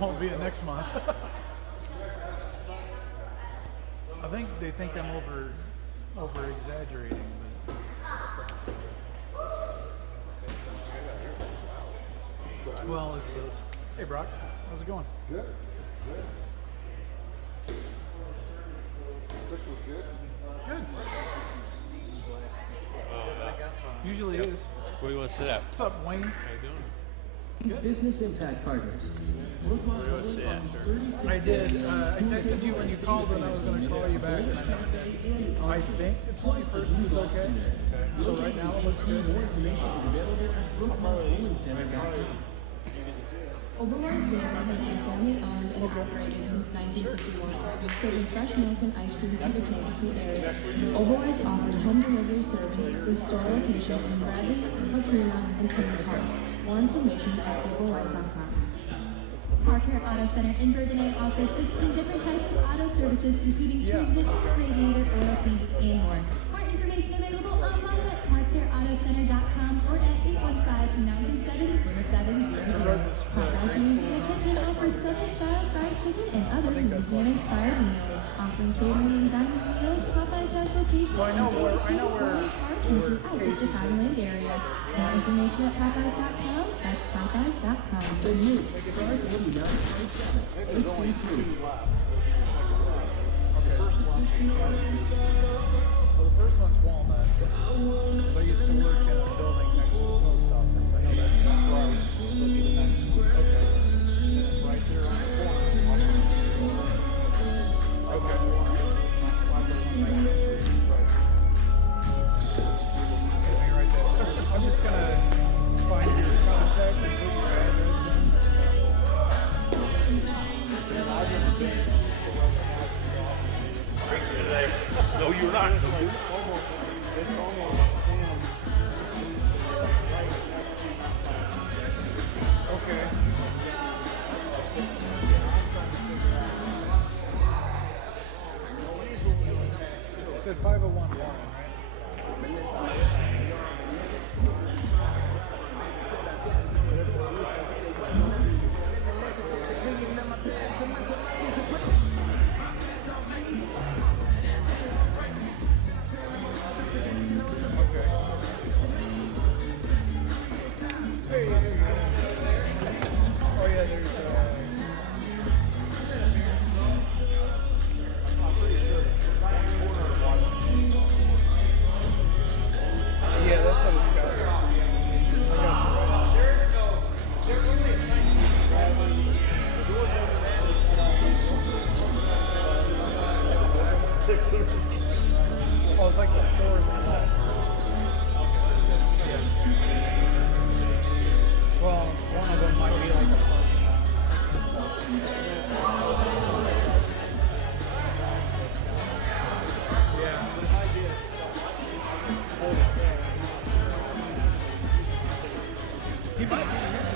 Won't be it next month. I think they think I'm over exaggerating. Well, it's those. Hey, Brock, how's it going? Good. This was good. Good. Usually is. Where do you want to sit at? What's up, Wayne? How you doing? These business impact partners. Brookline Holding offers 36 I did. I texted you when you called, and I was going to call you back. And I think the 21st is okay. So right now it looks good. More information is available at brooklineholdingcenter.com. Oberweis Dairy has been family owned and operated since 1951, serving fresh milk and ice cream to the Kankakee area. Oberweis offers home delivery service with store locations in Bradley, Okina, and Tinley Park. More information at oberweis.com. Car Care Auto Center in Bourbonnais offers 15 different types of auto services, including transmission, radiator, oil changes, and more. More information available online at carcareautocenter.com or at 815-937-0700. Popeye's Louisiana Kitchen offers Southern-style fried chicken and other Louisiana-inspired meals. Offering catering and dining meals, Popeyes has locations in Kankakee, Orley Park, and throughout the Chicagoland area. More information at popeyes.com. That's popeyes.com. The new Star 49.7 HD3. Well, the first one's Walnut. So I used to work in a building next to the post office. I know that's not where I was looking at the next one. Okay. It's right there on the corner. Okay. I'm just going to find your contact and put your address in. No, you're not. Okay. You said 501 Warren, right? Oh yeah, there's I'm pretty sure it's yeah, that's what it's got. I got you right. Oh, it's like the fourth. Well, one of them might be like a parking lot. Yeah. He might be here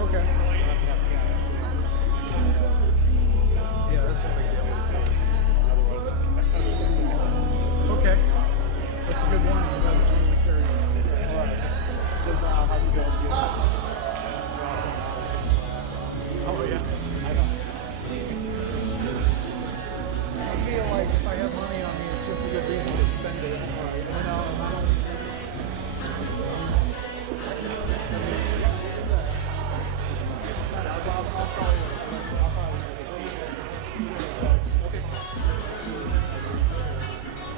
okay. Yeah, that's what we do. Okay. That's a good warning. Oh, yeah. I don't. I feel like if I have money on me, it's just a good reason to spend it. You know,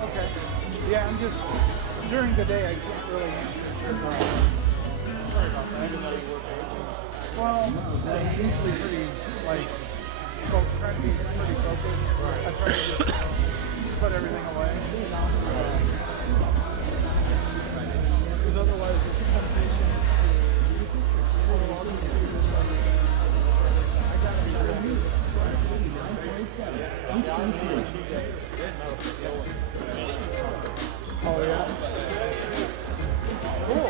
okay. Yeah, I'm just, during the day, I can't really answer. Sorry about that. I didn't know you were patient. Well, I'm usually pretty, like, try to be pretty focused. I try to just put everything away, you know. 7, HD 3. Oh yeah. Cool.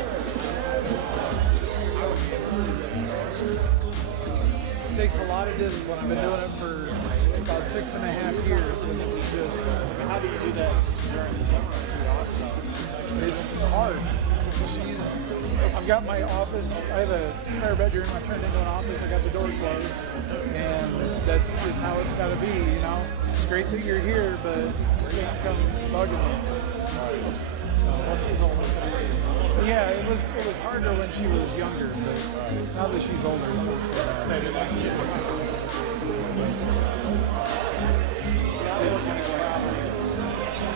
It takes a lot of discipline. I've been doing it for about 6.5 years, and it's just. How do you do that during the summer? It's hard. I've got my office. I have a spare bedroom. I turned into an office. I got the door closed, and that's just how it's got to be. You know, it's great that you're here, but you can't come bugging me. Yeah, it was harder when she was younger, but now that she's older, so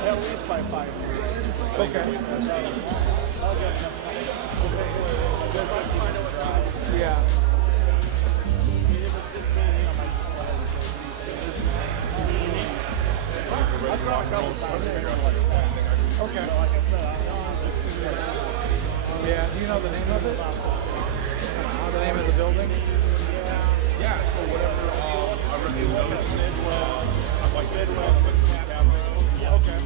At least by 5 years. okay. Yeah. Okay. Yeah, do you know the name of it? The name of the building? Yeah, so whatever. I really love it. I'm like Midwest. Okay.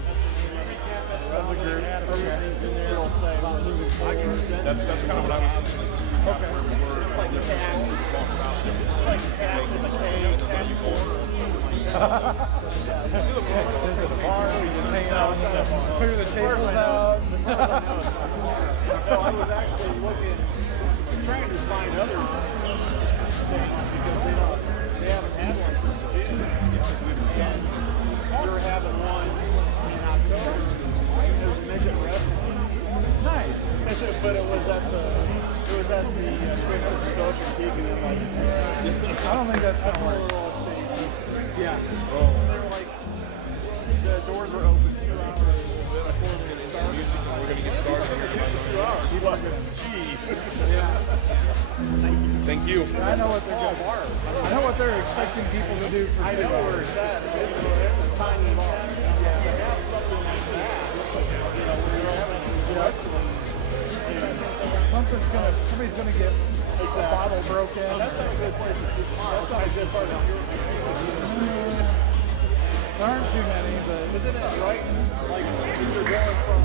That's a group. That's kind of what I was thinking. Okay. It's like cats in the cave. This is a bar, we just hang out, clear the tables out. No, I was actually trying to find other things because they haven't had one since June. We're having one in October. It was midget wrestling. Nice. But it was at the Christmas social peak, and then I don't think that's gonna work. Yeah. they were like, the doors were open 2 hours before we started. We're going to get started here. 2 hours. He wasn't cheap. Yeah. Thank you. I know what they're doing. I know what they're expecting people to do for I know where it's at. It's a tiny bar. To have something like that, where you're having wrestling. Somebody's gonna get a bottle broken. That's not a good place to keep smart. That's not a good part of your There aren't too many, but Isn't it right? Like, you're going from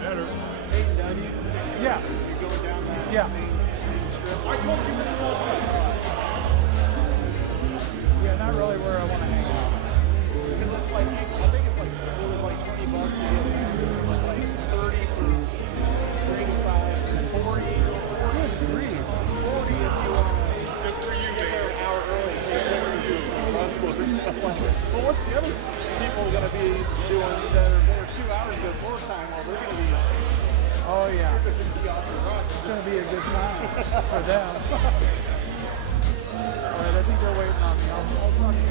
Better. A&W, yeah, you're going down that yeah. main strip. I told you that. Yeah, not really where I want to hang out. Because it's like, I think it's like, it was like $20 to get in. It was like 30 for ringside, and 40 if you want just for you get there an hour early. Just for you. Well, what's the other people going to be doing that are there 2 hours before time while they're going to be Oh yeah, off the run? it's gonna be a good time for them. All right, I think they're waiting on me. I'll talk to you.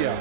Yeah.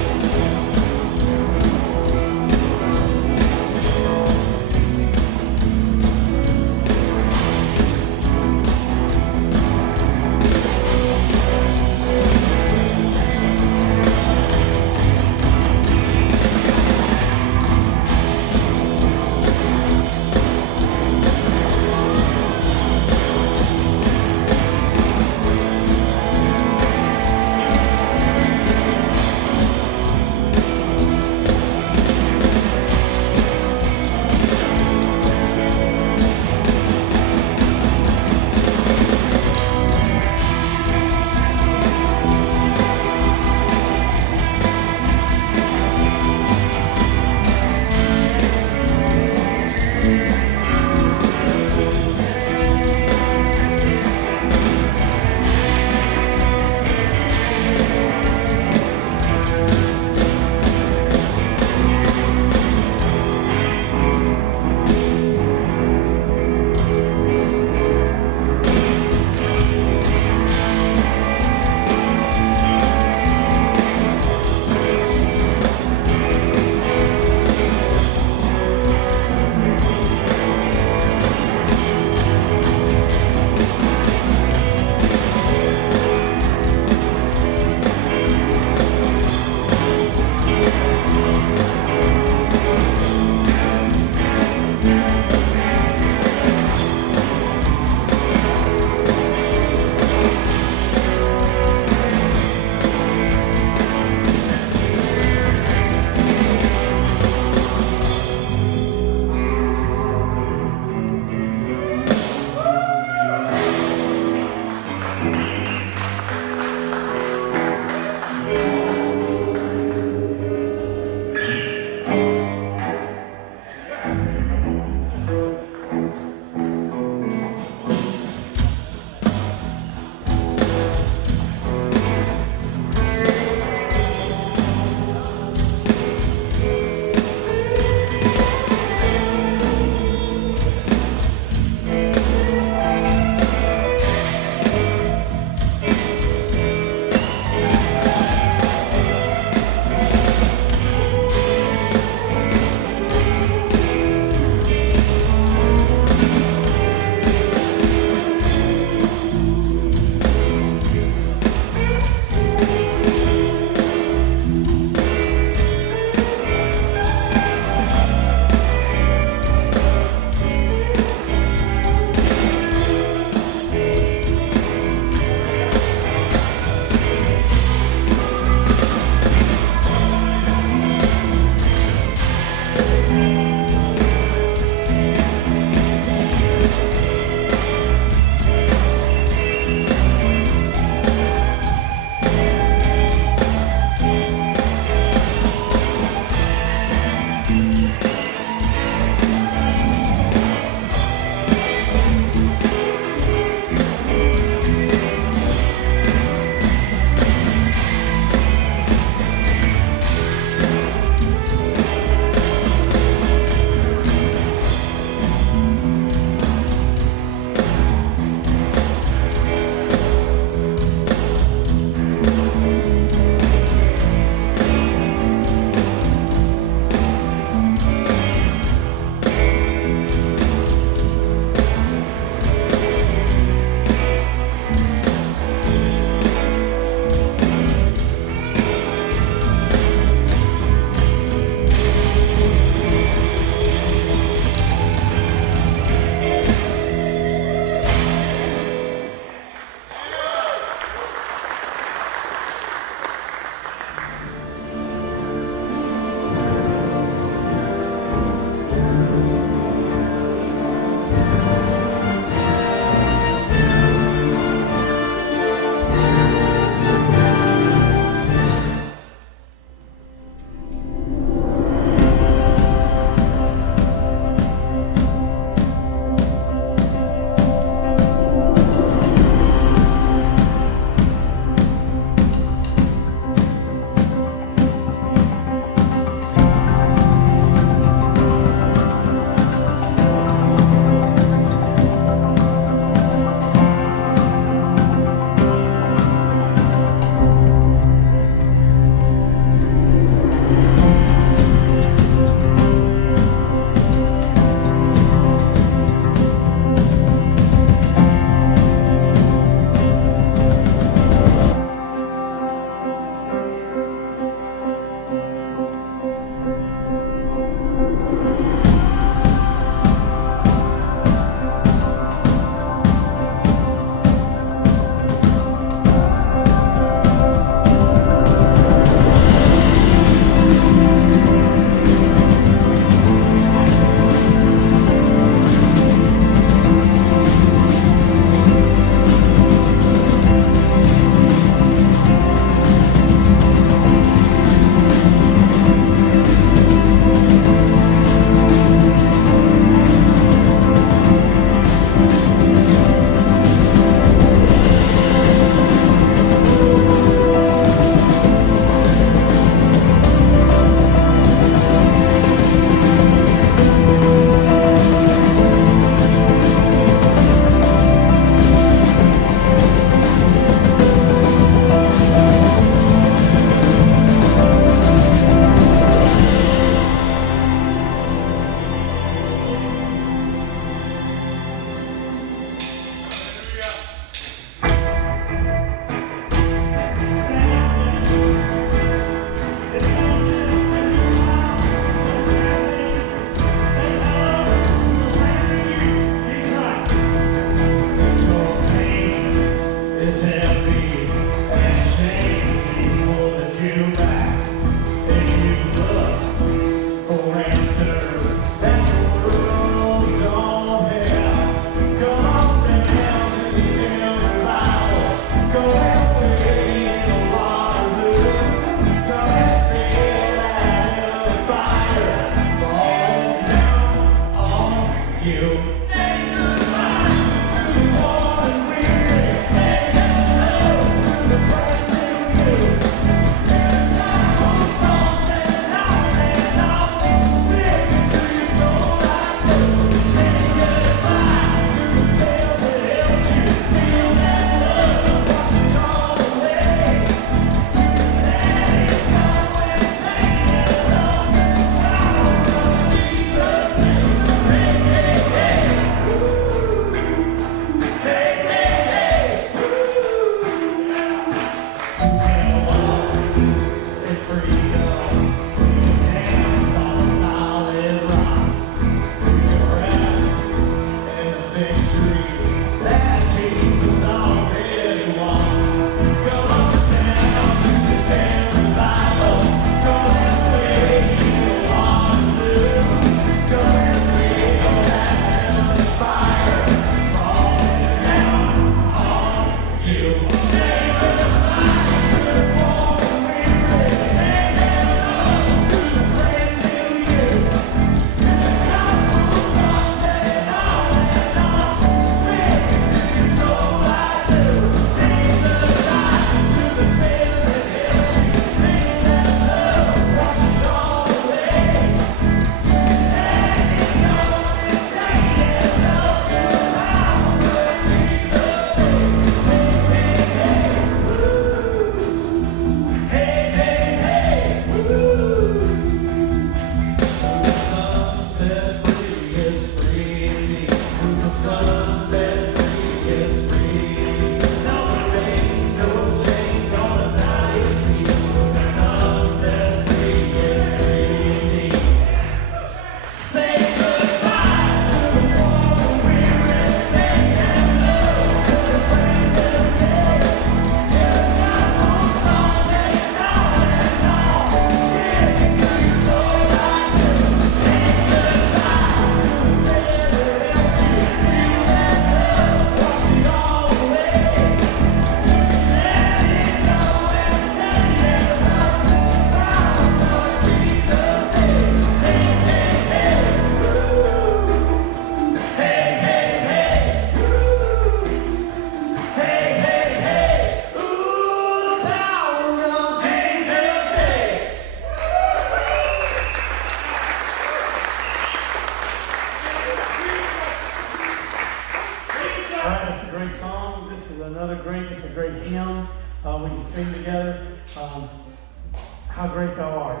How great thou art.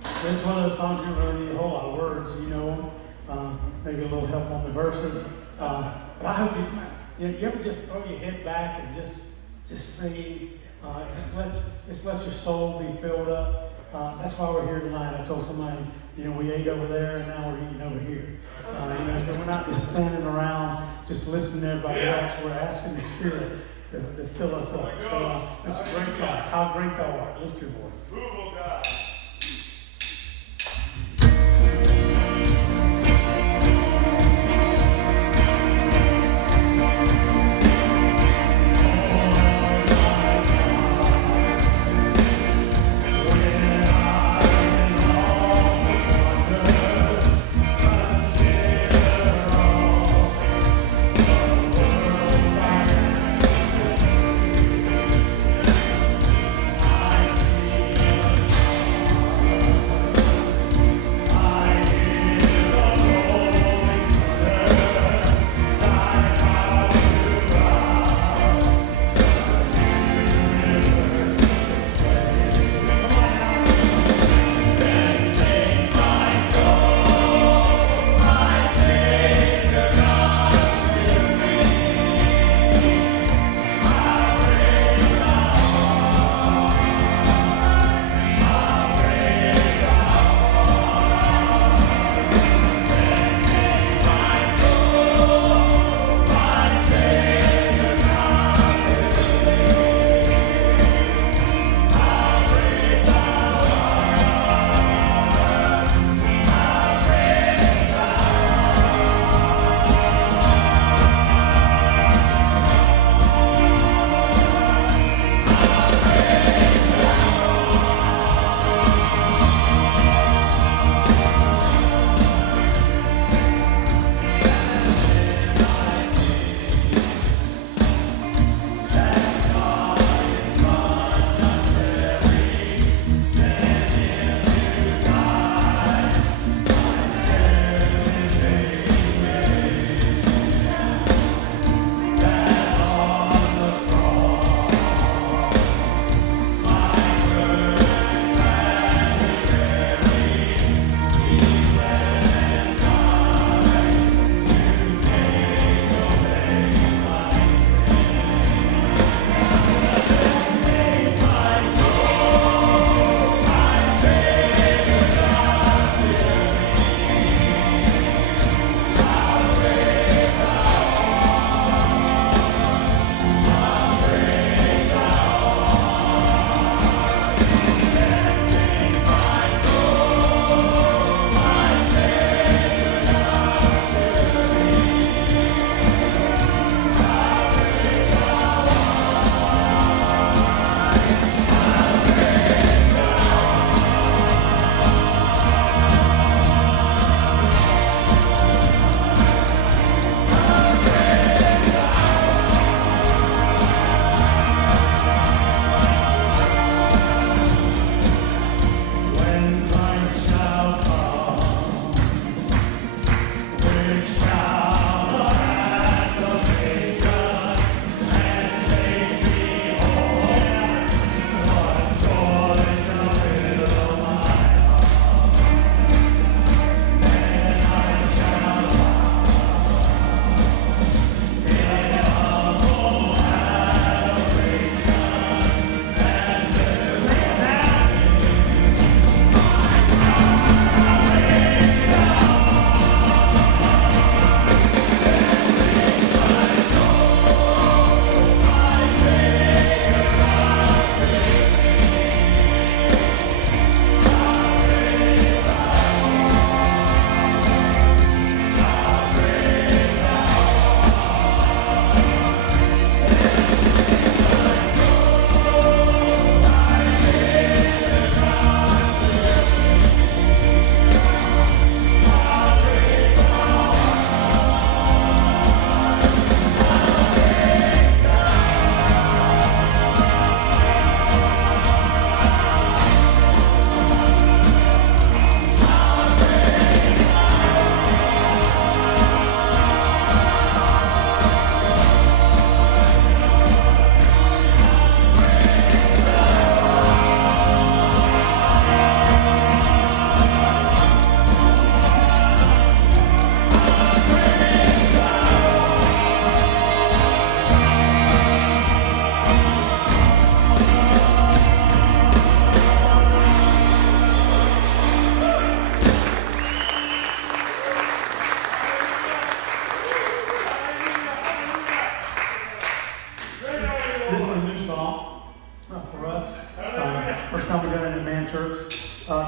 It's one of those songs you don't need a whole lot of words, you know them. Maybe a little help on the verses. But I hope you ever just throw your head back and just sing. Just let your soul be filled up. That's why we're here tonight. I told somebody, we ate over there and now we're eating over here. So we're not just standing around, just listening to everybody else. We're asking the Spirit to fill us up. So it's a great song. How great thou art. Lift your voice.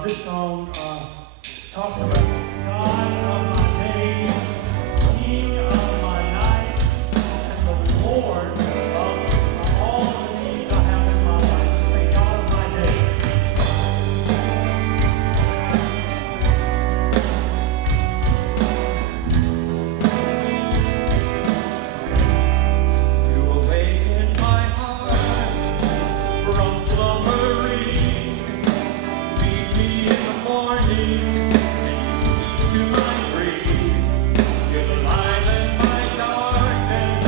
This song talks about God of my days, King of my nights, and the Lord of all the needs I have in my life. Say, God of my days. You awaken my heart from slumbering. Meet me in the morning, and you speak to my dream. You're the light in my darkness,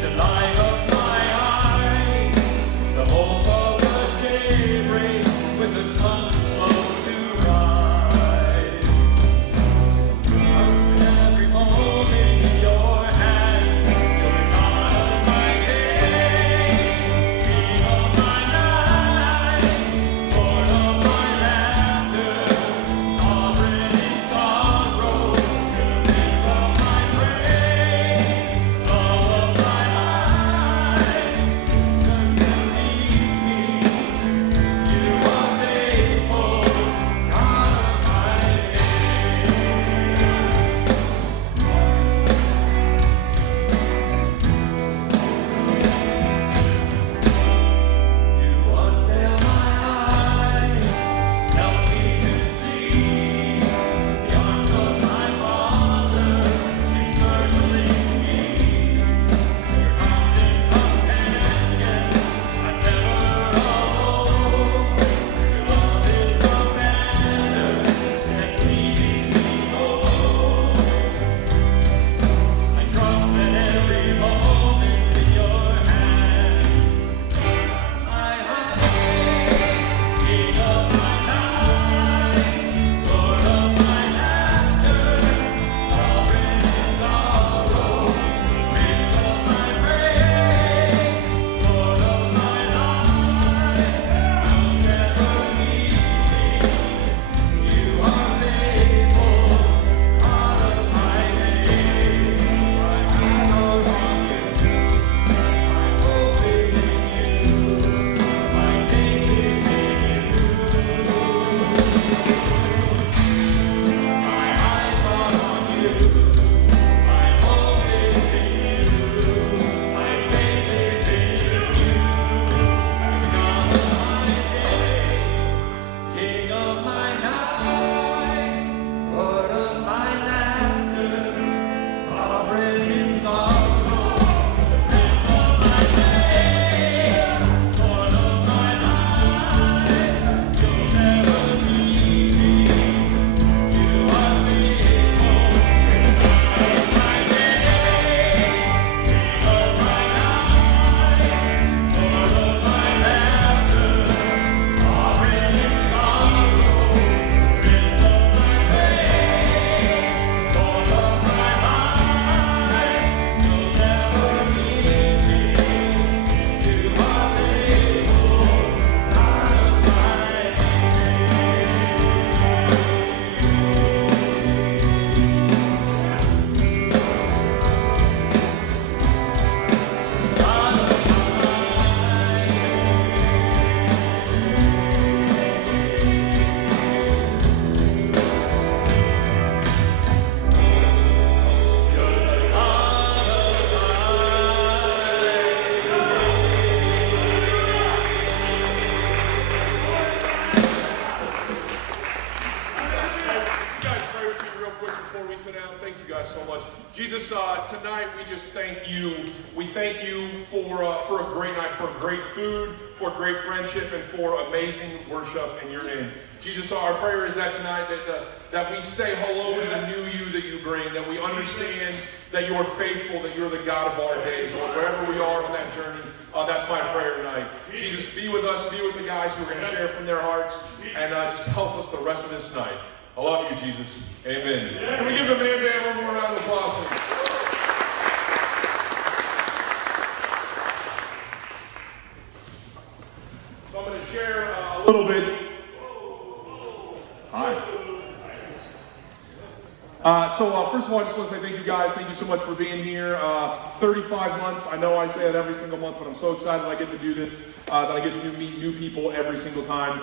the light of my eyes, the hope of a daybreak when the sun slow to rise. I'll spend every moment in your hand. You're the God of my days, King of my nights, Lord of my laughter, sovereign in sorrow. You're the Prince of my praise, love of my life. None can leave me. You are faithful, God of my You unveil my eyes, help me to see the arms of my Father encircling me. Your constant companion, I'm never alone. Your love is the banner that's leading me home. I trust that every moment's in your hands. My eyes, King of my nights, Lord of my laughter, sovereign in sorrow, Prince of my praise, Lord of my life. You'll never leave me. You are faithful, God of my days. My eyes are on you. My hope is in you. My faith is in you. My eyes are on you. My hope is in you. My faith is in you. God of my days, King of my nights, Lord of my laughter, sovereign in sorrow, Prince of my praise, Lord of my life. You'll never leave me. You are faithful, God of my days, King of my nights, Lord of my laughter, sovereign in sorrow, Prince of my praise, Lord of my life. You'll never leave me. You are faithful, God of my You guys pray with me real quick before we sit down. Thank you guys so much. Jesus, tonight we just thank you. We thank you for a great night, for great food, for great friendship, and for amazing worship in your name. Jesus, our prayer is that tonight that we say hello to the new you that you bring, that we understand that you are faithful, that you're the God of our days. Lord, wherever we are on that journey, that's my prayer tonight. Jesus, be with us, be with the guys who are going to share from their hearts, and just help us the rest of this night. I love you, Jesus. Amen. Can we give the man band one more round of applause, please? So I'm going to share a little bit. Hi. First of all, I just want to say thank you guys. Thank you so much for being here. 35 months. I know I say it every single month, but I'm so excited that I get to do this, that I get to meet new people every single time.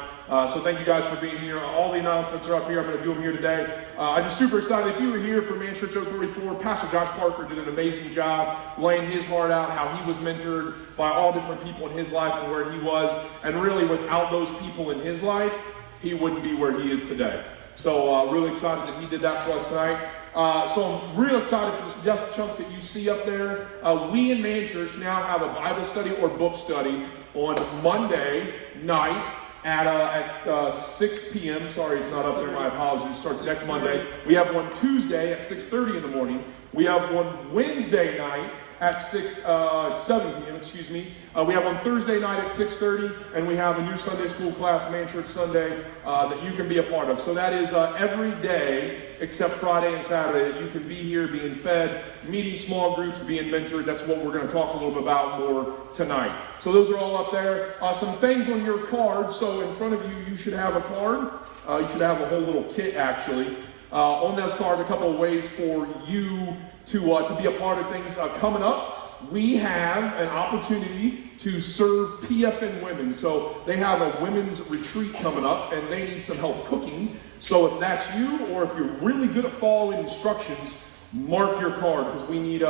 So thank you guys for being here. All the announcements are up here. I'm going to do them here today. I'm just super excited. If you were here for MANCHURCH 034, Pastor Josh Parker did an amazing job laying his heart out, how he was mentored by all different people in his life and where he was. And really, without those people in his life, he wouldn't be where he is today. So really excited that he did that for us tonight. So I'm real excited for this death chunk that you see up there. We in MANCHURCH now have a Bible study or book study on Monday night at 6 p.m. Sorry, it's not up there. My apologies. It starts next Monday. We have one Tuesday at 6:30 in the morning. We have one Wednesday night at 7 p.m. Excuse me. We have one Thursday night at 6:30, and we have a new Sunday school class, MANCHURCH Sunday, that you can be a part of. So that is every day except Friday and Saturday that you can be here, being fed, meeting small groups, being mentored. That's what we're going to talk a little bit about more tonight. So those are all up there. Some things on your card. So in front of you, you should have a card. You should have a whole little kit, actually. On this card, a couple of ways for you to be a part of things coming up. We have an opportunity to serve PFN women. So they have a women's retreat coming up, and they need some help cooking. So if that's you, or if you're really good at following instructions, mark your card, because we need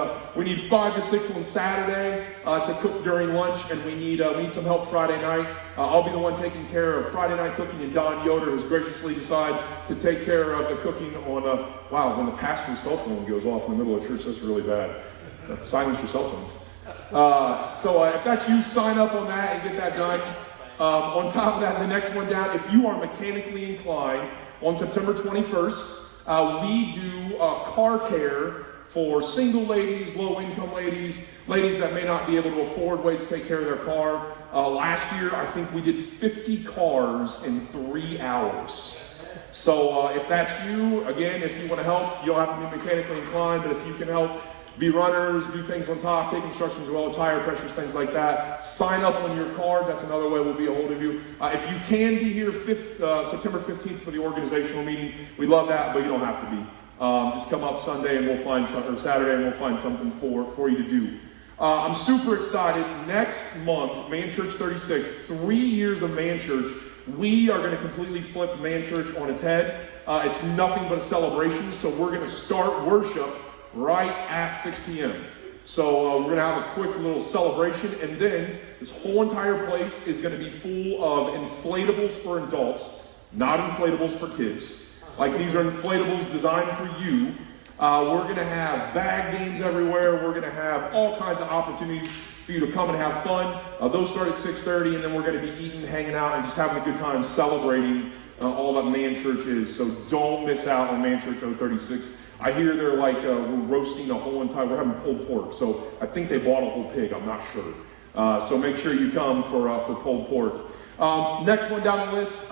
5 to 6 on Saturday to cook during lunch, and we need some help Friday night. I'll be the one taking care of Friday night cooking, and Don Yoder has graciously decided to take care of the cooking on wow, when the pastor's cell phone goes off in the middle of church, that's really bad. Silence your cell phones. So if that's you, sign up on that and get that done. On top of that, the next one down, if you are mechanically inclined, on September 21st, we do car care for single ladies, low-income ladies, ladies that may not be able to afford ways to take care of their car. Last year, I think we did 50 cars in 3 hours. So if that's you, again, if you want to help, you don't have to be mechanically inclined, but if you can help be runners, do things on top, take instructions as well, tire pressures, things like that, sign up on your card. That's another way we'll be a hold of you. If you can be here September 15th for the organizational meeting, we'd love that, but you don't have to be. Just come up Sunday and we'll find something, or Saturday, and we'll find something for you to do. I'm super excited. Next month, MANCHURCH 36, 3 years of MANCHURCH. We are going to completely flip MANCHURCH on its head. It's nothing but a celebration, so we're going to start worship right at 6 p.m. So we're going to have a quick little celebration, and then this whole entire place is going to be full of inflatables for adults, not inflatables for kids. Like, these are inflatables designed for you. We're going to have bag games everywhere. We're going to have all kinds of opportunities for you to come and have fun. Those start at 6:30, and then we're going to be eating, hanging out, and just having a good time celebrating all that MANCHURCH is. So don't miss out on MANCHURCH 036. I hear they're like, we're roasting a whole entire, we're having pulled pork. So I think they bought a whole pig, I'm not sure. So make sure you come for pulled pork. Next one down the list,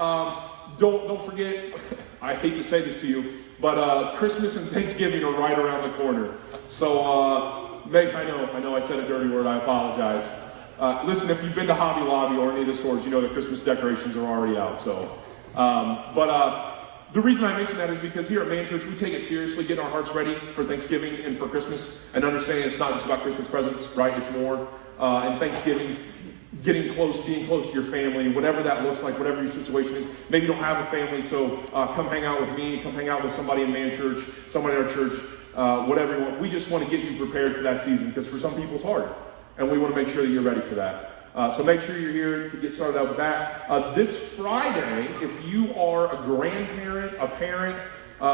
don't forget, I hate to say this to you, but Christmas and Thanksgiving are right around the corner. So I know I said a dirty word, I apologize. Listen, if you've been to Hobby Lobby or any of the stores, you know the Christmas decorations are already out. So, the reason I mention that is because here at MANCHURCH, we take it seriously, getting our hearts ready for Thanksgiving and for Christmas, and understanding it's not just about Christmas presents, right? It's more. And Thanksgiving, getting close, being close to your family, whatever that looks like, whatever your situation is. Maybe you don't have a family, so come hang out with me, come hang out with somebody in MANCHURCH, somebody in our church, whatever you want. We just want to get you prepared for that season, because for some people it's hard, and we want to make sure that you're ready for that. So make sure you're here to get started out with that. This Friday, if you are a grandparent, a parent,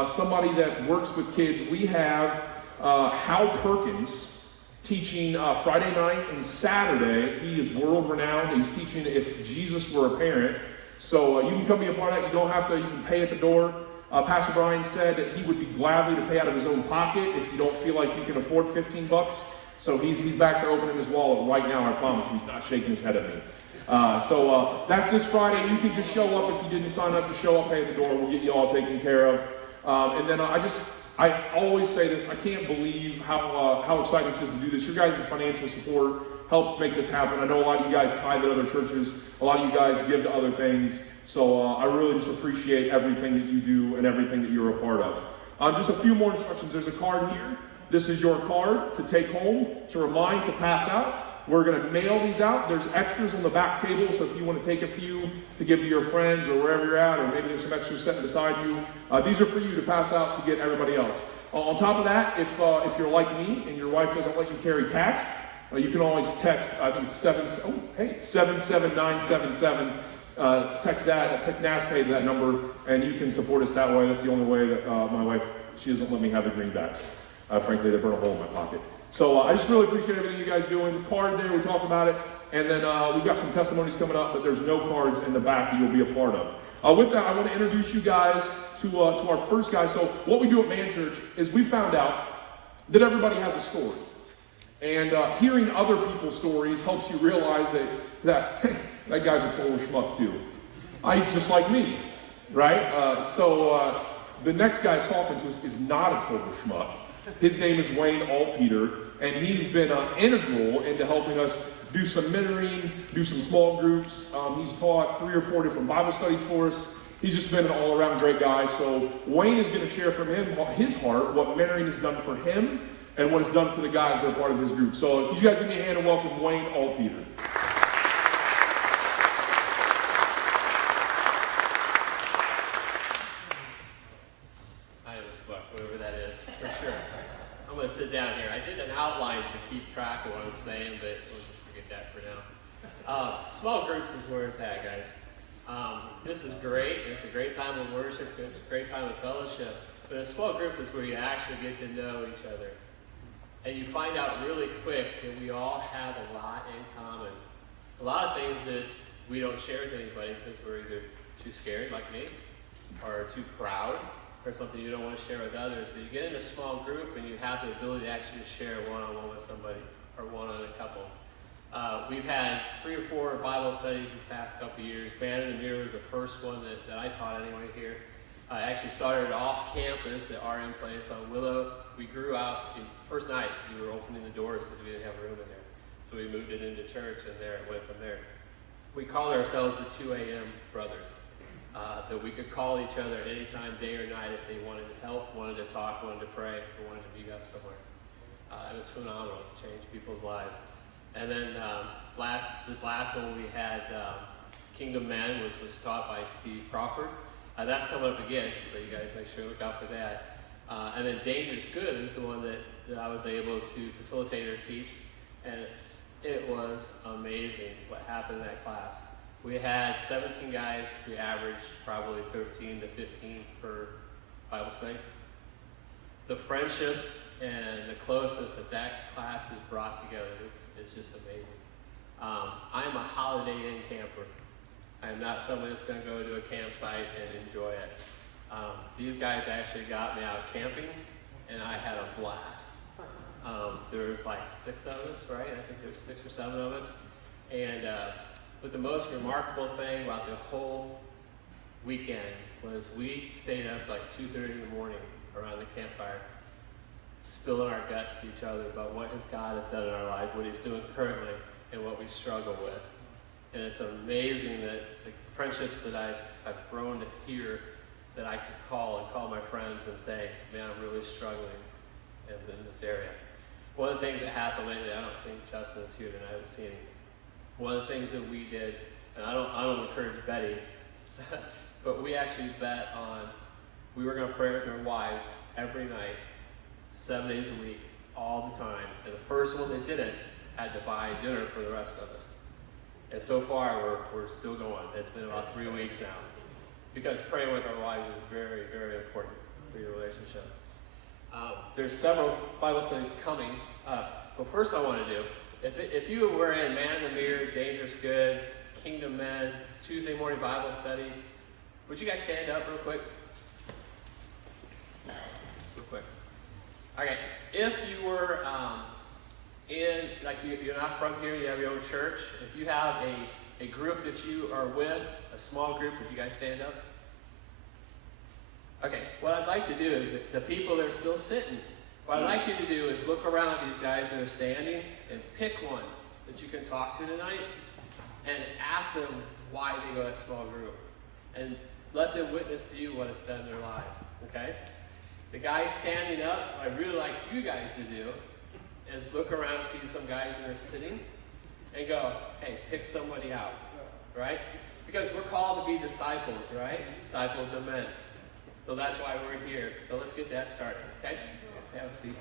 somebody that works with kids, we have Hal Perkins teaching Friday night and Saturday. He is world renowned. He's teaching If Jesus Were a Parent. So you can come be a part of that. You don't have to, you can pay at the door. Pastor Brian said that he would be gladly to pay out of his own pocket if you don't feel like you can afford $15. So he's back there opening his wallet right now, I promise you. He's not shaking his head at me. That's this Friday. You can just show up if you didn't sign up to show up, pay at the door. We'll get you all taken care of. And then I always say this, I can't believe how exciting this is to do this. Your guys' financial support helps make this happen. I know a lot of you guys tithe at other churches. A lot of you guys give to other things. So I really just appreciate everything that you do and everything that you're a part of. Just a few more instructions. There's a card here. This is your card to take home, to remind, to pass out. We're going to mail these out. There's extras on the back table, so if you want to take a few to give to your friends or wherever you're at, or maybe there's some extras sitting beside you, these are for you to pass out to get everybody else. On top of that, if you're like me and your wife doesn't let you carry cash, you can always text, I think it's 77977. Text NASPay to that number, and you can support us that way. That's the only way that my wife, she doesn't let me have the greenbacks. Frankly, they burn a hole in my pocket. So I just really appreciate everything you guys doing. The card there, we talked about it. And then we've got some testimonies coming up, but there's no cards in the back that you'll be a part of. With that, I want to introduce you guys to our first guy. So what we do at MANCHURCH is we found out that everybody has a story. And hearing other people's stories helps you realize that that guy's a total schmuck too. He's just like me, right? So the next guy's talking to us is not a total schmuck. His name is Wayne Altpeter, and he's been integral into helping us do some mentoring, do some small groups. He's taught 3 or 4 different Bible studies for us. He's just been an all-around great guy. So Wayne is going to share from his heart what mentoring has done for him and what it's done for the guys that are part of his group. So could you guys give me a hand and welcome Wayne Altpeter. Whoever that is, for sure. I'm going to sit down here. I did an outline to keep track of what I was saying, but we'll just forget that for now. Small groups is where it's at, guys. This is great. It's a great time of worship. It's a great time of fellowship. But a small group is where you actually get to know each other. And you find out really quick that we all have a lot in common. A lot of things that we don't share with anybody because we're either too scared, like me, or too proud, or something you don't want to share with others. But you get in a small group and you have the ability to actually share one-on-one with somebody, or one on a couple. We've had 3 or 4 Bible studies this past couple years. Man in the Mirror was the first one that I taught anyway here. I actually started off campus at RM Place on Willow. We grew out, first night we were opening the doors because we didn't have room in there. So we moved it into church, and there it went from there. We called ourselves the 2 a.m. brothers. That we could call each other at any time, day or night, if they wanted to help, wanted to talk, wanted to pray, or wanted to meet up somewhere. It was phenomenal. It changed people's lives. And then this last one we had Kingdom Men was taught by Steve Crawford. That's coming up again, so you guys make sure to look out for that. And then Danger's Good is the one that I was able to facilitate or teach. And it was amazing what happened in that class. We had 17 guys. We averaged probably 13 to 15 per Bible study. The friendships and the closeness that class has brought together is just amazing. I'm a Holiday Inn camper. I am not somebody that's going to go to a campsite and enjoy it. These guys actually got me out camping, and I had a blast. There was like 6 of us, right? I think there was 6 or 7 of us. And but the most remarkable thing about the whole weekend was we stayed up like 2:30 in the morning around the campfire, spilling our guts to each other about what God has done in our lives, what He's doing currently, and what we struggle with. And it's amazing that the friendships that I've grown to hear, that I could call my friends and say, man, I'm really struggling in this area. One of the things that happened lately, I don't think Justin is here tonight, I haven't seen him. One of the things that we did, and I don't encourage betting, but we actually bet on, we were going to pray with our wives every night, 7 days a week, all the time. And the first one that did it had to buy dinner for the rest of us. And so far, we're still going. It's been about 3 weeks now. Because praying with our wives is very, very important for your relationship. There's several Bible studies coming up. But first I want to do, if you were in Man in the Mirror, Dangerous Good, Kingdom Men, Tuesday morning Bible study, would you guys stand up real quick? Real quick. Okay, if you were you're not from here, you have your own church, if you have a group that you are with, a small group, would you guys stand up? Okay, what I'd like to do is the people that are still sitting, what I'd like you to do is look around at these guys that are standing and pick one that you can talk to tonight and ask them why they go to that small group. And let them witness to you what it's done in their lives, okay? The guys standing up, what I really like you guys to do is look around, see some guys that are sitting, and go, hey, pick somebody out, right? Because we're called to be disciples, right? Disciples of men. So that's why we're here. So let's get that started, okay? Have a seat.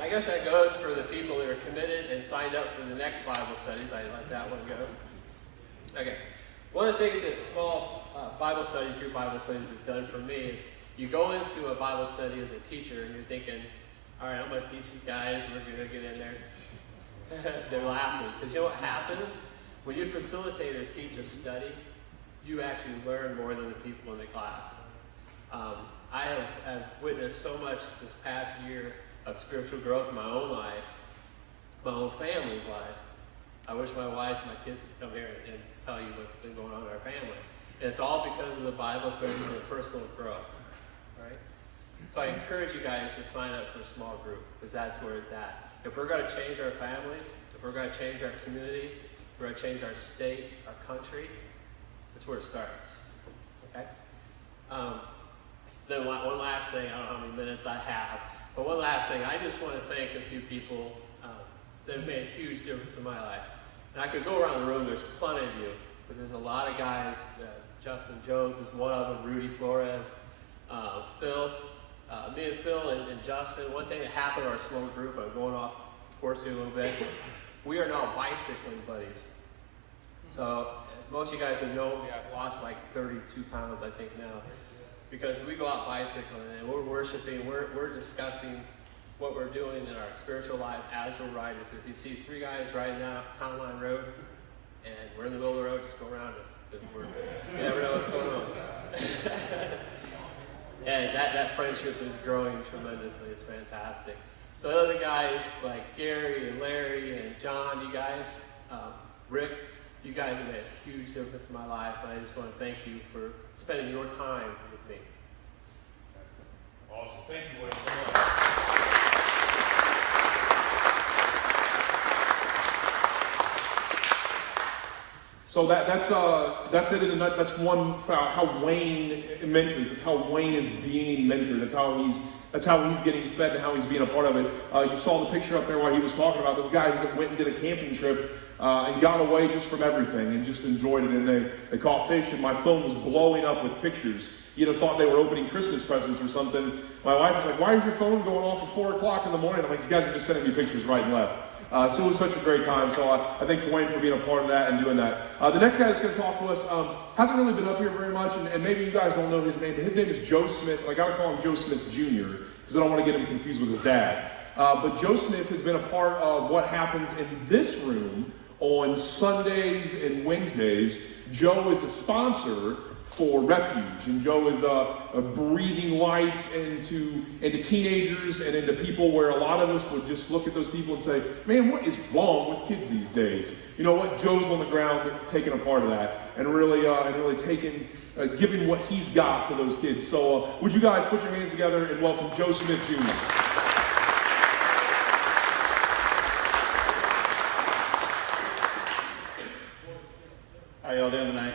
I guess that goes for the people that are committed and signed up for the next Bible studies. I let that one go. Okay. One of the things that small Bible studies, group Bible studies has done for me is you go into a Bible study as a teacher and you're thinking, all right, I'm going to teach these guys. We're going to get in there. They're laughing. Because you know what happens? When you facilitate or teach a study, you actually learn more than the people in the class. I have witnessed so much this past year of spiritual growth in my own life, my own family's life. I wish my wife and my kids could come here and tell you what's been going on in our family. And it's all because of the Bible studies and personal growth, right? So I encourage you guys to sign up for a small group, because that's where it's at. If we're going to change our families, if we're going to change our community, if we're going to change our state, our country, that's where it starts, okay? Then one last thing, I don't know how many minutes I have, but one last thing, I just want to thank a few people that have made a huge difference in my life. And I could go around the room, there's plenty of you, but there's a lot of guys, Justin Jones is one of them, Rudy Flores, Phil, me and Phil and Justin, one thing that happened in our small group, I'm going off course here a little bit, we are now bicycling buddies. So most of you guys have known me, I've lost like 32 pounds, I think now, because we go out bicycling and we're worshiping, we're discussing what we're doing in our spiritual lives as we're riding. So if you see three guys riding down Town Line Road and we're in the middle of the road, just go around us, because you never know what's going on. And that friendship is growing tremendously. It's fantastic. So other guys like Gary and Larry and John, you guys, Rick, you guys have made a huge difference in my life, and I just want to thank you for spending your time with me. Awesome. Thank you, Wayne, so much. So that's it in a nut. That's one how Wayne mentors. That's how Wayne is being mentored. That's how he's getting fed and how he's being a part of it. You saw the picture up there while he was talking about those guys that went and did a camping trip and got away just from everything and just enjoyed it. And they caught fish, and my phone was blowing up with pictures. You'd have thought they were opening Christmas presents or something. My wife was like, "Why is your phone going off at 4 o'clock in the morning?" I'm like, "These guys are just sending me pictures right and left." So it was such a great time. So I thank Wayne for being a part of that and doing that. The next guy that's going to talk to us hasn't really been up here very much, and maybe you guys don't know his name, but his name is Joe Smith. I got to call him Joe Smith Jr. because I don't want to get him confused with his dad. But Joe Smith has been a part of what happens in this room on Sundays and Wednesdays. Joe is a sponsor for Refuge, and Joe is breathing life into teenagers and into people where a lot of us would just look at those people and say, "Man, what is wrong with kids these days?" You know what? Joe's on the ground taking a part of that and really taking, giving what he's got to those kids. So would you guys put your hands together and welcome Joe Smith Jr. How y'all doing tonight?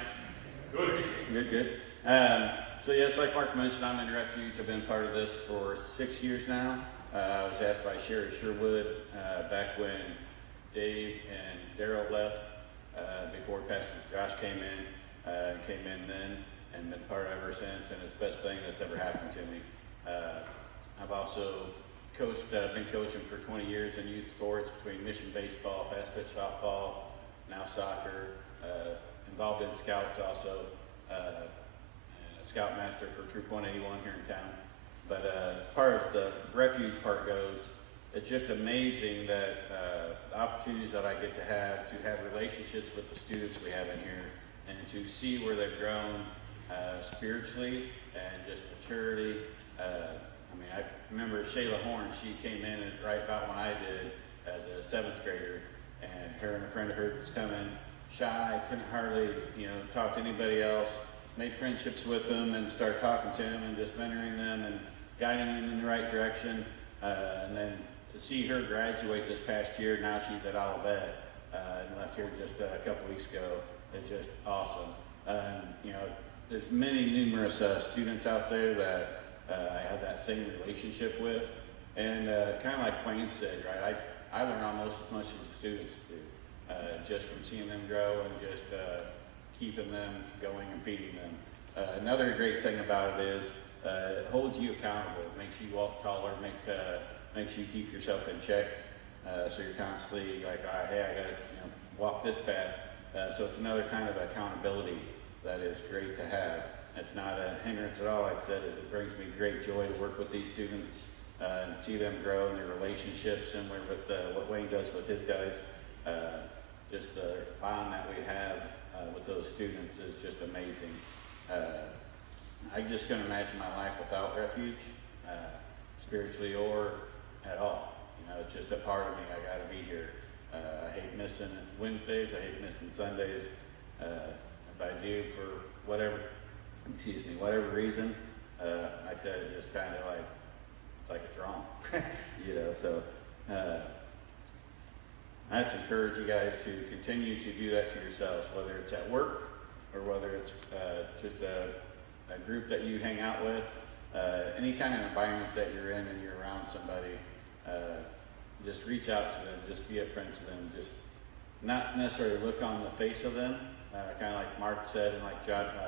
Good. Good. So yes, like Mark mentioned, I'm in Refuge. I've been part of this for 6 years now. I was asked by Sherry Sherwood back when Dave and Daryl left, before Pastor Josh came in then, and been part of it ever since, and it's the best thing that's ever happened to me. I've also coached, been coaching for 20 years in youth sports between mission baseball, fast pitch softball, now soccer, involved in scouts also, and a scoutmaster for Troop 181 here in town. But as far as the Refuge part goes, it's just amazing that the opportunities that I get to have relationships with the students we have in here, and to see where they've grown spiritually and just maturity. I remember Shayla Horn, she came in right about when I did as a 7th grader, and her and a friend of hers was coming, shy, couldn't hardly, talk to anybody else, made friendships with them and started talking to them and just mentoring them and guiding them in the right direction. And then to see her graduate this past year, now she's at Olivet and left here just a couple weeks ago, is just awesome. There's many numerous students out there that I have that same relationship with. And kind of like Wayne said, right, I learn almost as much as the students do, just from seeing them grow and just keeping them going and feeding them. Another great thing about it is it holds you accountable. It makes you walk taller, makes you keep yourself in check. So you're constantly like, all right, hey, I gotta walk this path. So it's another kind of accountability that is great to have. It's not a hindrance at all. Like I said, it brings me great joy to work with these students and see them grow in their relationships, similar with what Wayne does with his guys. Just the bond that we have with those students is just amazing. I just couldn't imagine my life without Refuge, spiritually or at all. It's just a part of me. I got to be here. I hate missing Wednesdays. I hate missing Sundays. If I do for whatever reason, like I said, it just kind of like, it's like it's wrong, so I just encourage you guys to continue to do that to yourselves, whether it's at work or whether it's just a group that you hang out with, any kind of environment that you're in and you're around somebody, just reach out to them, just be a friend to them, just not necessarily look on the face of them, kind of like Mark said and like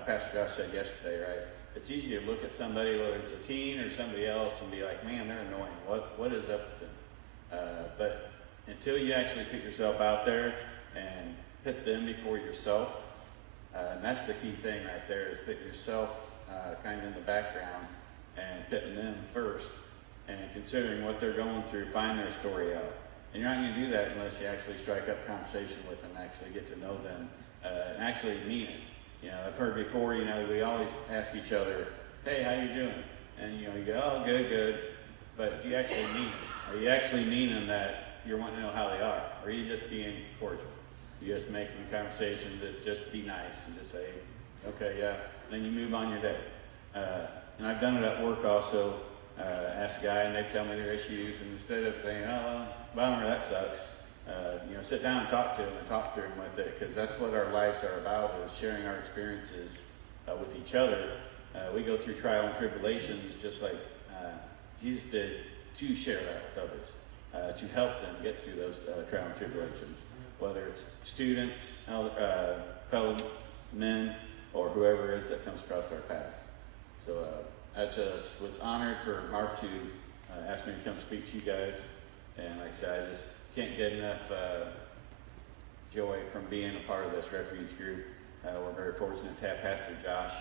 Pastor Josh said yesterday, right? It's easy to look at somebody, whether it's a teen or somebody else, and be like, man, they're annoying. What is up with them? But until you actually put yourself out there and put them before yourself, and that's the key thing right there, is putting yourself kind of in the background and putting them first and considering what they're going through, find their story out. And you're not going to do that unless you actually strike up conversation with them, actually get to know them, and actually mean it. I've heard before, we always ask each other, hey, how you doing? And you go, oh, good. But do you actually mean it? Are you actually meaning that you're wanting to know how they are? Or are you just being cordial? You're just making the conversation, just be nice and just say, okay, yeah. Then you move on your day. And I've done it at work also. Ask a guy and they tell me their issues, and instead of saying, oh, well, bummer, that sucks, sit down and talk to them with it, because that's what our lives are about, is sharing our experiences with each other. We go through trial and tribulations just like Jesus did, to share that with others, to help them get through those trial and tribulations, whether it's students, fellow men, or whoever it is that comes across our path. So I just was honored for Mark to ask me to come speak to you guys. And like I said, I just can't get enough joy from being a part of this refuge group. We're very fortunate to have Pastor Josh.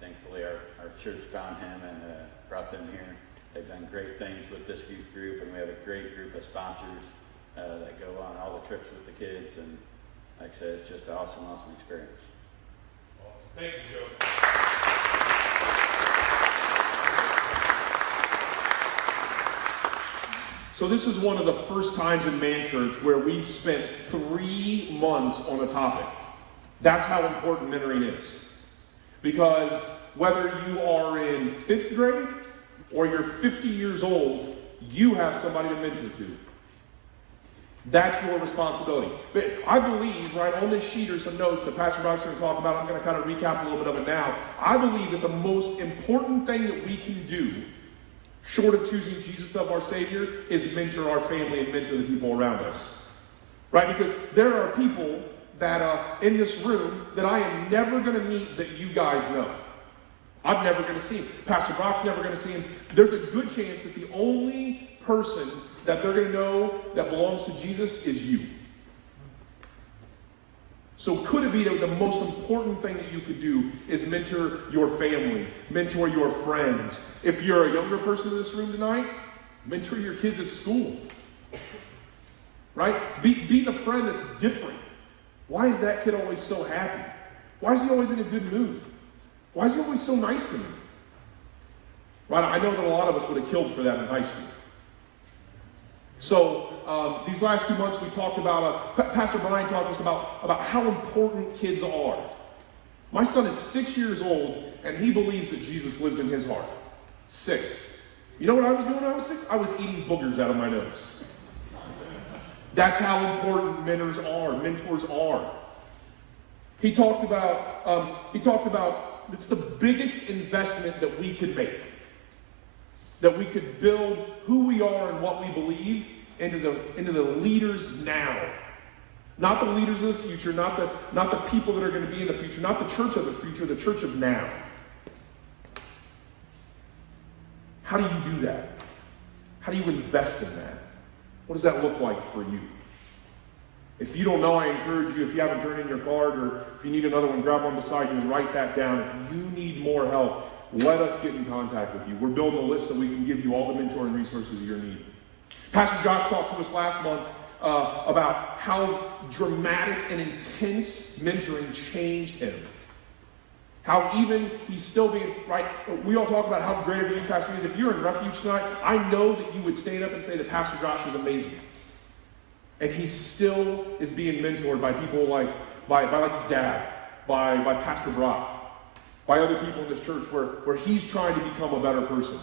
Thankfully, our church found him and brought them here. They've done great things with this youth group, and we have a great group of sponsors that go on all the trips with the kids. And like I said, it's just an awesome experience. Awesome. Thank you, Joe. So this is one of the first times in MANCHURCH where we've spent 3 months on a topic. That's how important mentoring is. Because whether you are in 5th grade or you're 50 years old, you have somebody to mentor to. That's your responsibility. But I believe, right, on this sheet are some notes that Pastor Brock's going to talk about. I'm going to kind of recap a little bit of it now. I believe that the most important thing that we can do, short of choosing Jesus as our Savior, is mentor our family and mentor the people around us. Right? Because there are people that in this room that I am never going to meet that you guys know. I'm never going to see him. Pastor Brock's never going to see him. There's a good chance that the only person that they're going to know that belongs to Jesus is you. So could it be that the most important thing that you could do is mentor your family, mentor your friends? If you're a younger person in this room tonight, mentor your kids at school. Right? Be the friend that's different. Why is that kid always so happy? Why is he always in a good mood? Why is he always so nice to me? Right? I know that a lot of us would have killed for that in high school. So these last 2 months we talked about, Pastor Brian talked to us about how important kids are. My son is 6 years old, and he believes that Jesus lives in his heart. 6. You know what I was doing when I was 6? I was eating boogers out of my nose. That's how important mentors are. He talked about it's the biggest investment that we could make. That we could build who we are and what we believe into the leaders now. Not the leaders of the future, not the people that are going to be in the future, not the church of the future, the church of now. How do you do that? How do you invest in that? What does that look like for you? If you don't know, I encourage you, if you haven't turned in your card, or if you need another one, grab one beside you and write that down. If you need more help, let us get in contact with you. We're building a list so we can give you all the mentoring resources you need. Pastor Josh talked to us last month about how dramatic and intense mentoring changed him. How even he's still being, right, we all talk about how great of a youth pastor he is. If you're in Refuge tonight, I know that you would stand up and say that Pastor Josh is amazing. And he still is being mentored by people like his dad, by Pastor Brock, by other people in this church where he's trying to become a better person.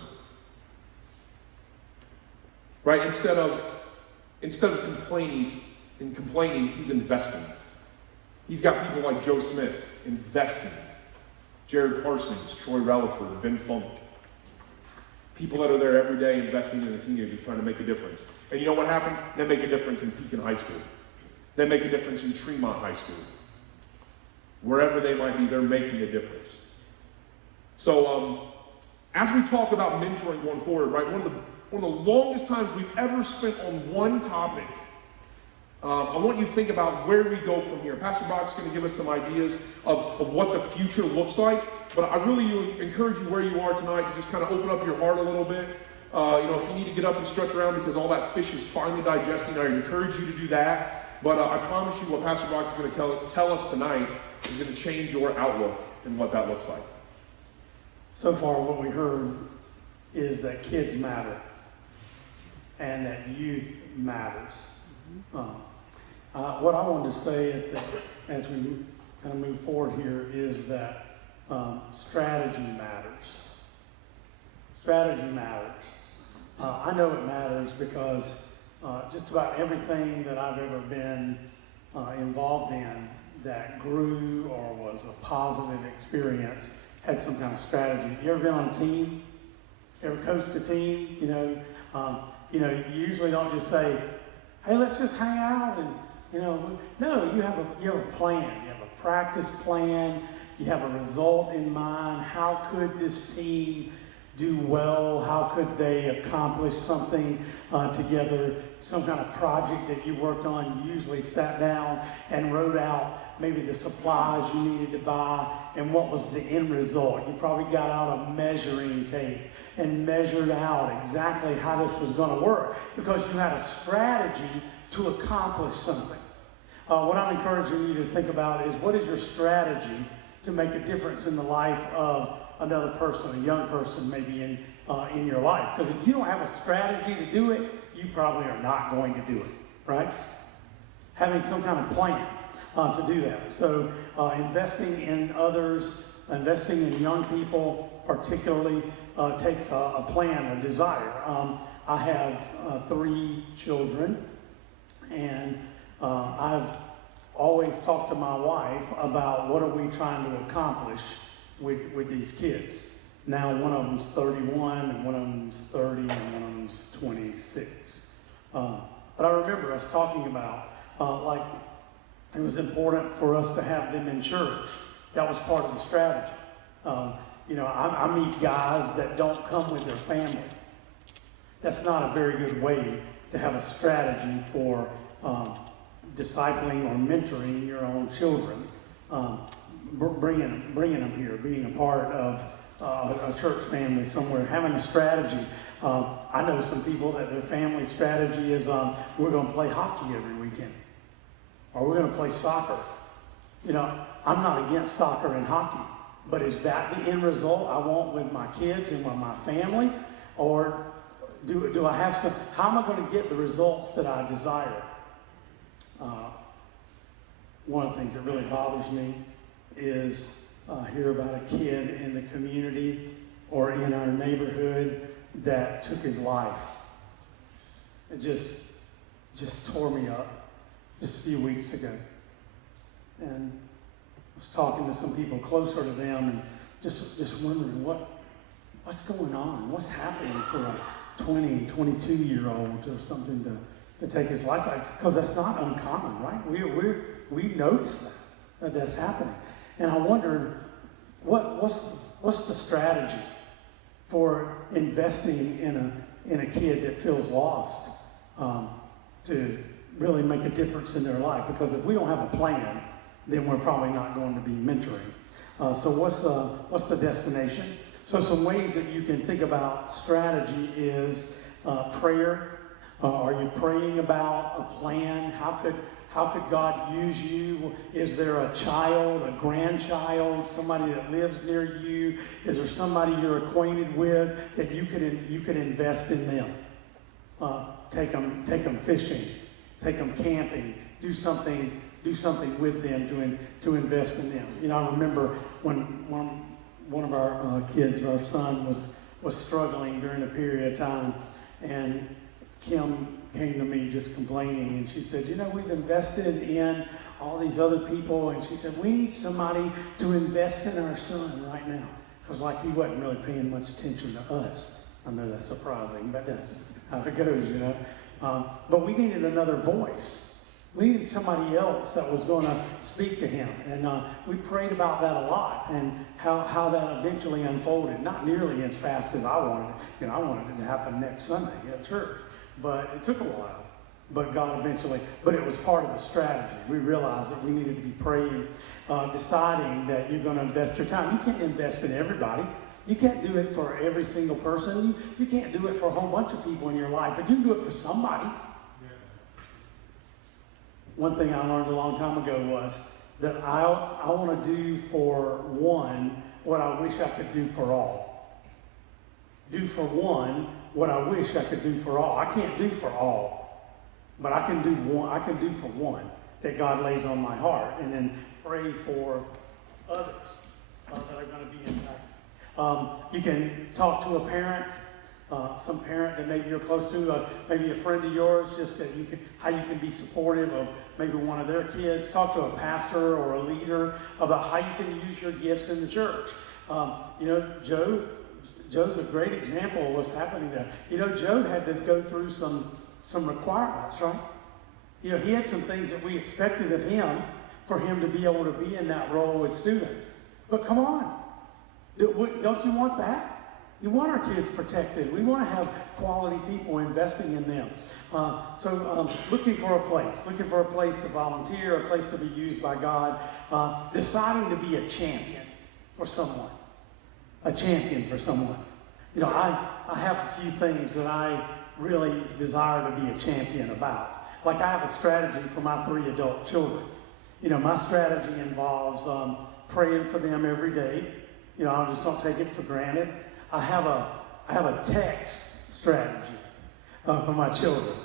Right? Instead of complaining, he's investing. He's got people like Joe Smith investing. Jared Parsons, Troy Relaford, Ben Funk. People that are there every day investing in the teenagers, trying to make a difference. And you know what happens? They make a difference in Pekin High School. They make a difference in Tremont High School. Wherever they might be, they're making a difference. So as we talk about mentoring going forward, right, one of the longest times we've ever spent on one topic, I want you to think about where we go from here. Pastor Brock's going to give us some ideas of what the future looks like, but I really encourage you where you are tonight to just kind of open up your heart a little bit. If you need to get up and stretch around because all that fish is finally digesting, I encourage you to do that. But I promise you what Pastor Brock is going to tell us tonight is going to change your outlook and what that looks like. So far, what we heard is that kids matter and that youth matters. What I wanted to say as we kind of move forward here is that strategy matters. Strategy matters. I know it matters because just about everything that I've ever been involved in that grew or was a positive experience had some kind of strategy. You ever been on a team? You ever coached a team? You usually don't just say, hey, let's just hang out and, no, you have a plan. You have a practice plan. You have a result in mind. How could this team do well? How could they accomplish something together? Some kind of project that you worked on, you usually sat down and wrote out maybe the supplies you needed to buy and what was the end result. You probably got out a measuring tape and measured out exactly how this was going to work because you had a strategy to accomplish something. What I'm encouraging you to think about is, what is your strategy to make a difference in the life of another person, a young person maybe in your life? Because if you don't have a strategy to do it, you probably are not going to do it, right? Having some kind of plan to do that. So investing in others, investing in young people particularly takes a plan, a desire. I have 3 children, and I've always talked to my wife about what are we trying to accomplish with these kids. Now one of them's 31, and one of them's 30, and one of them's 26. But I remember us talking about, it was important for us to have them in church. That was part of the strategy. I meet guys that don't come with their family. That's not a very good way to have a strategy for discipling or mentoring your own children. Bringing them here, being a part of a church family somewhere, having a strategy. I know some people that their family strategy is we're going to play hockey every weekend, or we're going to play soccer. I'm not against soccer and hockey, but is that the end result I want with my kids and with my family? Or do I have some, how am I going to get the results that I desire? One of the things that really bothers me is hear about a kid in the community or in our neighborhood that took his life. It just tore me up just a few weeks ago. And I was talking to some people closer to them, and just wondering what's going on, what's happening for a 20, 22-year-old or something to take his life, because that's not uncommon, right? We notice that's happening, and I wondered what's the strategy for investing in a kid that feels lost, to really make a difference in their life. Because if we don't have a plan, then we're probably not going to be mentoring. So what's the destination? So some ways that you can think about strategy is prayer. Are you praying about a plan? How could God use you? Is there a child, a grandchild, somebody that lives near you? Is there somebody you're acquainted with that you could invest in them? Take them fishing, take them camping, do something with them to invest in them. You know, I remember when one of our kids, our son, was struggling during a period of time, and Kim came to me just complaining, and she said, you know, we've invested in all these other people, and she said, we need somebody to invest in our son right now, because like he wasn't really paying much attention to us. I know that's surprising, but that's how it goes, you know. But we needed another voice. We needed somebody else that was going to speak to him. And we prayed about that a lot, and how that eventually unfolded. Not nearly as fast as I wanted it. You know, I wanted it to happen next Sunday at church. But it took a while. But God eventually, but it was part of the strategy. We realized that we needed to be praying, deciding that you're going to invest your time. You can't invest in everybody. You can't do it for every single person. You can't do it for a whole bunch of people in your life, but you can do it for somebody. One thing I learned a long time ago was that I want to do for one what I wish I could do for all. Do for one what I wish I could do for all. I can't do for all, but I can do one. I can do for one that God lays on my heart, and then pray for others that are going to be impacted. You can talk to a parent. Some parent that maybe you're close to, maybe a friend of yours, just that how you can be supportive of maybe one of their kids. Talk to a pastor or a leader about how you can use your gifts in the church. You know, Joe's a great example of what's happening there. You know, Joe had to go through some requirements, right? You know, he had some things that we expected of him for him to be able to be in that role with students. But come on, don't you want that? You want our kids protected. We want to have quality people investing in them. So looking for a place to volunteer, a place to be used by God, deciding to be a champion for someone. You know, I have a few things that I really desire to be a champion about. Like I have a strategy for my 3 adult children. You know, my strategy involves praying for them every day. You know, I just don't take it for granted. I have a text strategy for my children.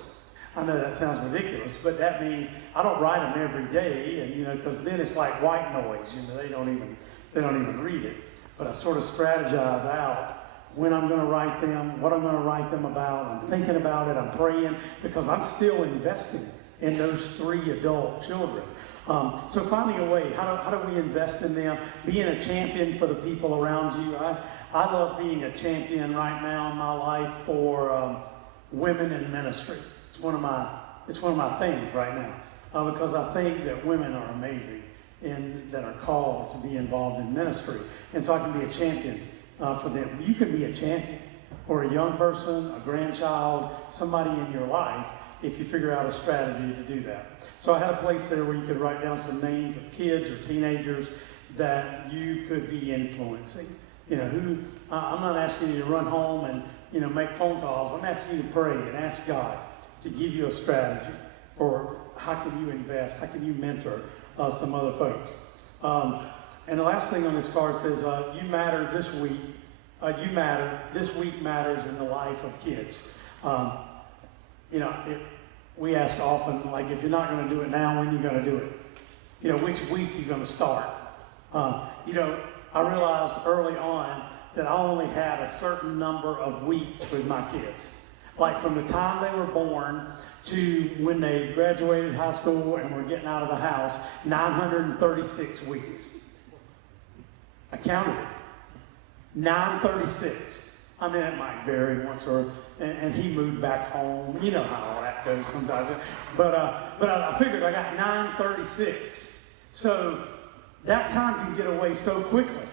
I know that sounds ridiculous, but that means I don't write them every day, and you know, because then it's like white noise. You know, they don't even read it. But I sort of strategize out when I'm going to write them, what I'm going to write them about. I'm thinking about it. I'm praying because I'm still investing in those 3 adult children. So finding a way, how do we invest in them? Being a champion for the people around you. I love being a champion right now in my life for women in ministry. It's one of my things right now because I think that women are amazing and that are called to be involved in ministry. And so I can be a champion for them. You can be a champion for a young person, a grandchild, somebody in your life, if you figure out a strategy to do that. So I had a place there where you could write down some names of kids or teenagers that you could be influencing. You know, I'm not asking you to run home and, you know, make phone calls. I'm asking you to pray and ask God to give you a strategy for how can you invest, how can you mentor some other folks. And the last thing on this card says, you matter this week. This week matters in the life of kids. You know, we ask often, like, if you're not going to do it now, when are you going to do it? You know, which week you're going to start. You know, I realized early on that I only had a certain number of weeks with my kids. Like from the time they were born to when they graduated high school and were getting out of the house, 936 weeks. I counted it. 9:36. I mean, it might vary once and he moved back home. You know how all that goes sometimes. But I figured I got 9:36. So that time can get away so quickly.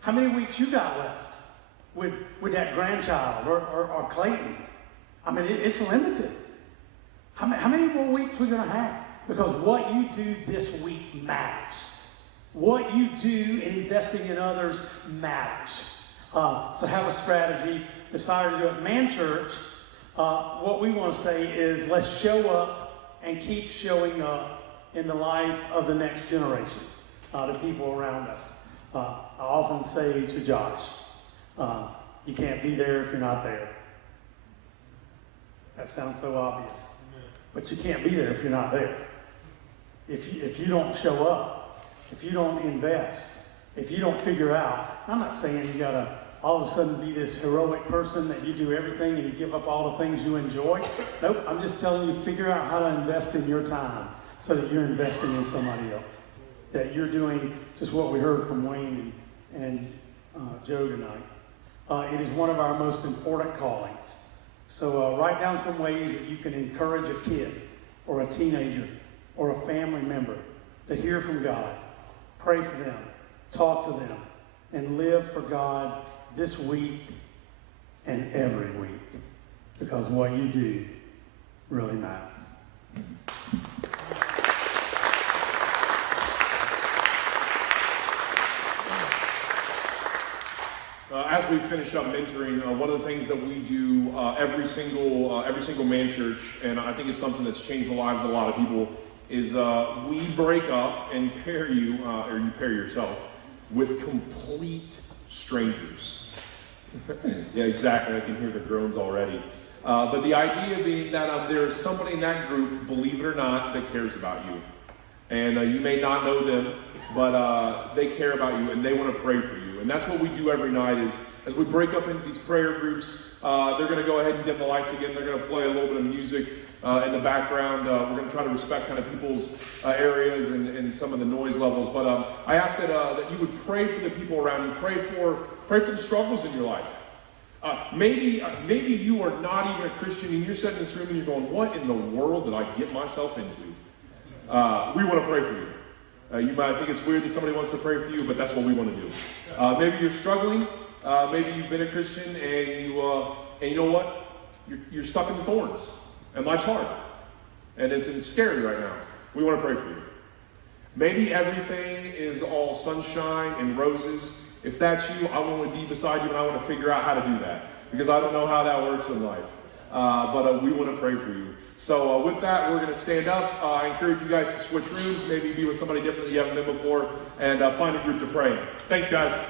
How many weeks you got left with that grandchild or Clayton? I mean, it's limited. How many more weeks we're going to have? Because what you do this week matters. What you do in investing in others matters. So have a strategy, decide to do it. MANCHURCH, what we want to say is let's show up and keep showing up in the life of the next generation, the people around us. I often say to Josh, you can't be there if you're not there. That sounds so obvious. But you can't be there if you're not there. If you don't show up, if you don't invest, if you don't figure out, I'm not saying you gotta all of a sudden be this heroic person that you do everything and you give up all the things you enjoy. Nope, I'm just telling you, figure out how to invest in your time so that you're investing in somebody else. That you're doing just what we heard from Wayne and Joe tonight. It is one of our most important callings. So write down some ways that you can encourage a kid or a teenager or a family member to hear from God. Pray for them, talk to them, and live for God this week and every week. Because what you do really matters. As we finish up mentoring, one of the things that we do every single man church, and I think it's something that's changed the lives of a lot of people, is we break up and pair you, or you pair yourself, with complete strangers. Yeah, exactly. I can hear the groans already. But the idea being that there's somebody in that group, believe it or not, that cares about you. And you may not know them, but they care about you and they want to pray for you. And that's what we do every night is, as we break up into these prayer groups, they're going to go ahead and dim the lights again. They're going to play a little bit of music in the background. We're going to try to respect kind of people's areas and some of the noise levels. But I ask that you would pray for the people around you. Pray for the struggles in your life. Maybe you are not even a Christian and you're sitting in this room and you're going, what in the world did I get myself into? We want to pray for you. You might think it's weird that somebody wants to pray for you, but that's what we want to do. Maybe you're struggling. Maybe you've been a Christian and you know what? You're stuck in the thorns, and life's hard, and it's scary right now. We want to pray for you. Maybe everything is all sunshine and roses. If that's you, I want to be beside you, and I want to figure out how to do that because I don't know how that works in life. But we want to pray for you. So with that, we're going to stand up. I encourage you guys to switch rooms, maybe be with somebody different that you haven't been before, and find a group to pray in. Thanks, guys.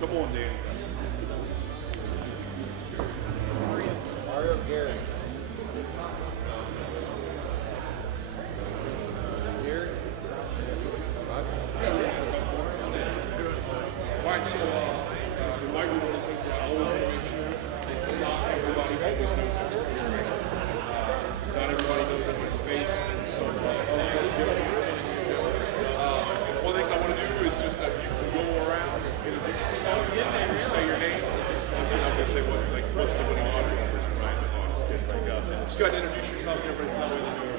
Come on, Dan. Mario Gary. Alright, so in my group, I always want to make sure it's not everybody always knows everybody. Not everybody knows everybody's face, so one of the things I want to do is just that you can go around and introduce yourself, just say your name, and then I'm going to say what's the winning lottery numbers tonight. Just go ahead and introduce yourself, and everybody's not waiting to do it.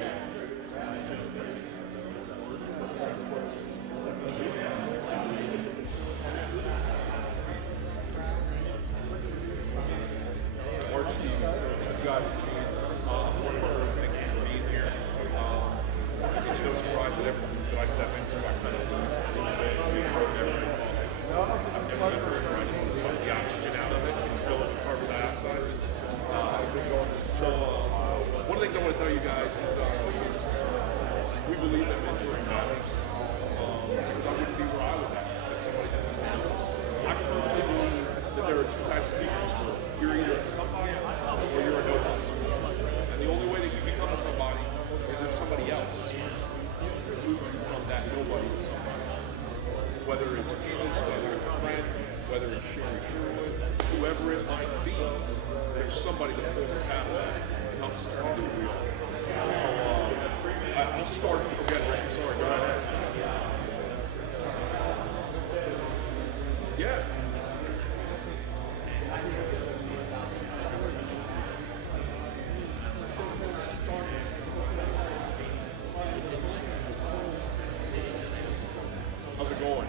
One of the things I want to tell you guys is we believe that mentoring matters. Because I wouldn't be where I was at if somebody didn't mentor. I firmly believe that there are two types of people in this world. You're either somebody or you're a nobody. And the only way that you become a somebody is if somebody else is moving you from that nobody to somebody. Whether it's Jesus, whether it's a friend, whether it's Sherry Sherwood, whoever it might be, there's somebody that pulls us out of that. helps us turn the wheel. So I'll start. Okay, Rick, sorry, go ahead. Yeah. How's it going?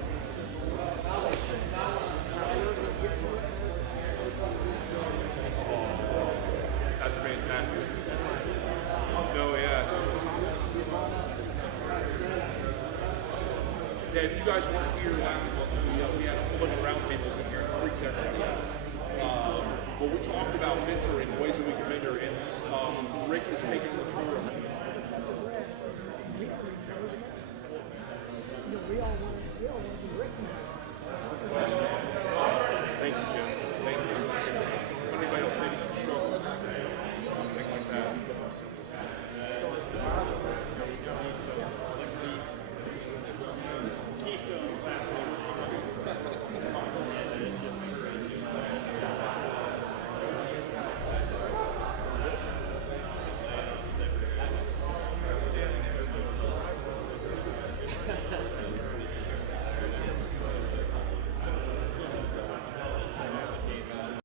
That's fantastic. No, yeah. Yeah, if you guys weren't here last month, we had a whole bunch of roundtables in here and Creek Deck. But we talked about mentoring, ways that we can mentor, and Rick has taken control of